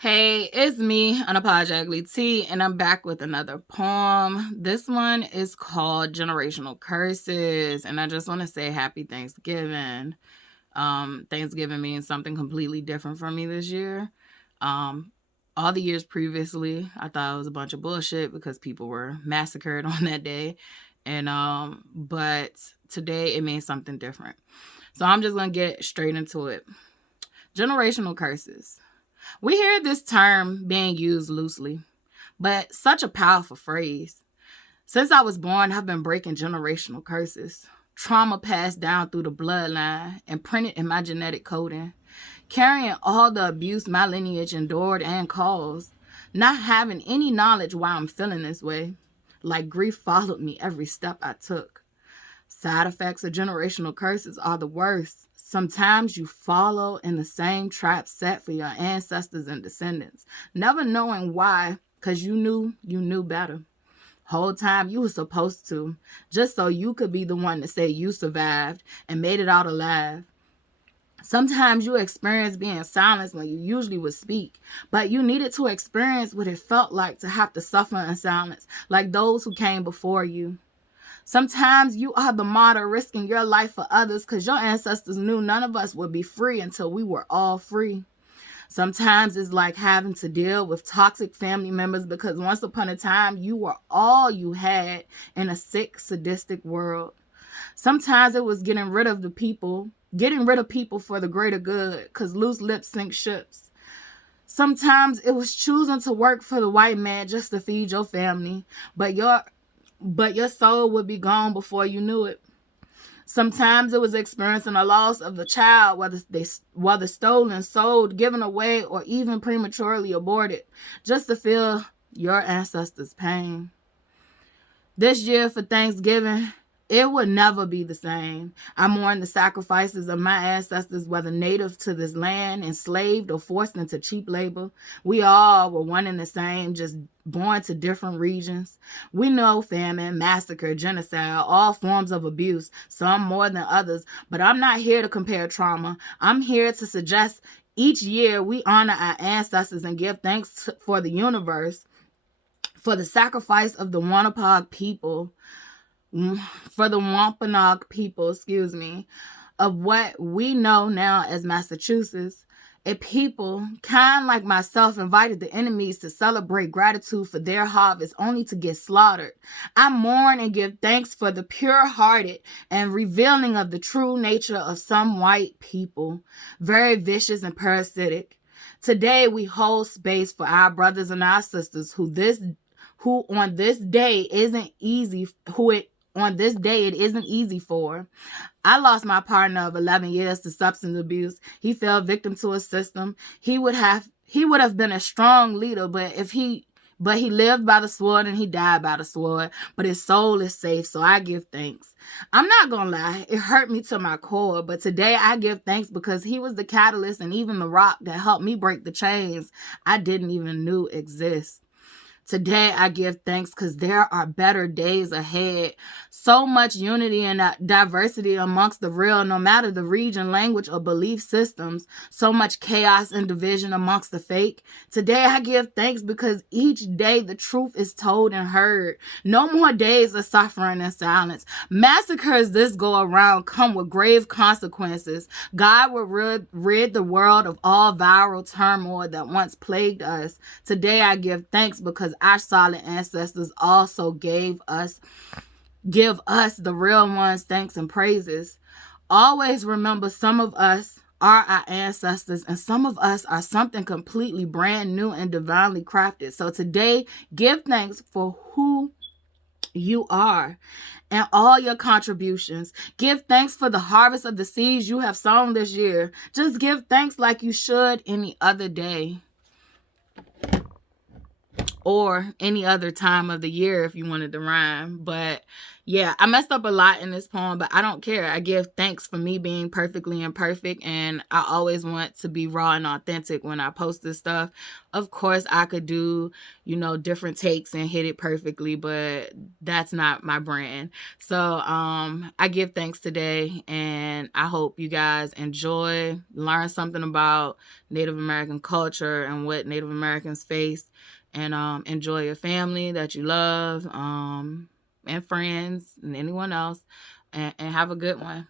Hey, it's me, Unapologetically T, and I'm back with another poem. This one is called Generational Curses, and I just want to say happy Thanksgiving. Thanksgiving means something completely different for me this year. All the years previously, I thought it was a bunch of bullshit because people were massacred on that day. But today it means something different. So I'm just gonna get straight into it. Generational curses. We hear this term being used loosely, but such a powerful phrase. Since I was born, I've been breaking generational curses. Trauma passed down through the bloodline, imprinted in my genetic coding, carrying all the abuse my lineage endured and caused, not having any knowledge why I'm feeling this way. Like grief followed me every step I took. Side effects of generational curses are the worst. Sometimes you follow in the same trap set for your ancestors and descendants, never knowing why, because you knew better. Whole time you were supposed to, just so you could be the one to say you survived and made it out alive. Sometimes you experience being silenced when you usually would speak, but you needed to experience what it felt like to have to suffer in silence, like those who came before you. Sometimes you are the martyr risking your life for others because your ancestors knew none of us would be free until we were all free. Sometimes it's like having to deal with toxic family members because once upon a time you were all you had in a sick, sadistic world. Sometimes it was getting rid of people for the greater good because loose lips sink ships. Sometimes it was choosing to work for the white man just to feed your family, but your soul would be gone before you knew it. Sometimes it was experiencing a loss of the child, whether stolen, sold, given away, or even prematurely aborted, just to feel your ancestors' pain. This year for Thanksgiving, it would never be the same. I mourn the sacrifices of my ancestors, whether native to this land, enslaved, or forced into cheap labor. We all were one and the same, just born to different regions. We know famine, massacre, genocide, all forms of abuse, some more than others, but I'm not here to compare trauma. I'm here to suggest each year we honor our ancestors and give thanks for the universe, for the sacrifice of the Wampanoag people, of what we know now as Massachusetts. A people, kind like myself, invited the enemies to celebrate gratitude for their harvest only to get slaughtered. I mourn and give thanks for the pure-hearted and revealing of the true nature of some white people, very vicious and parasitic. Today we hold space for our brothers and our sisters who on this day it isn't easy for. I lost my partner of 11 years to substance abuse. He fell victim to a system. He would have been a strong leader, but he lived by the sword and he died by the sword, but his soul is safe, so I give thanks. I'm not gonna lie, it hurt me to my core, but today I give thanks because he was the catalyst and even the rock that helped me break the chains I didn't even know exist. Today, I give thanks because there are better days ahead. So much unity and diversity amongst the real, no matter the region, language, or belief systems. So much chaos and division amongst the fake. Today, I give thanks because each day the truth is told and heard. No more days of suffering and silence. Massacres this go around come with grave consequences. God will rid the world of all viral turmoil that once plagued us. Today, I give thanks because our solid ancestors also give us the real ones thanks and praises. Always remember, some of us are our ancestors and some of us are something completely brand new and divinely crafted. So today, give thanks for who you are and all your contributions. Give thanks for the harvest of the seeds you have sown this year. Just give thanks like you should any other day, or any other time of the year if you wanted to rhyme. But Yeah, I messed up a lot in this poem, but I don't care. I give thanks for me being perfectly imperfect, and I always want to be raw and authentic when I post this stuff. Of course, I could do, different takes and hit it perfectly, but that's not my brand. So, I give thanks today, and I hope you guys enjoy, learn something about Native American culture and what Native Americans face, and enjoy your family that you love. And friends and anyone else, and have a good one.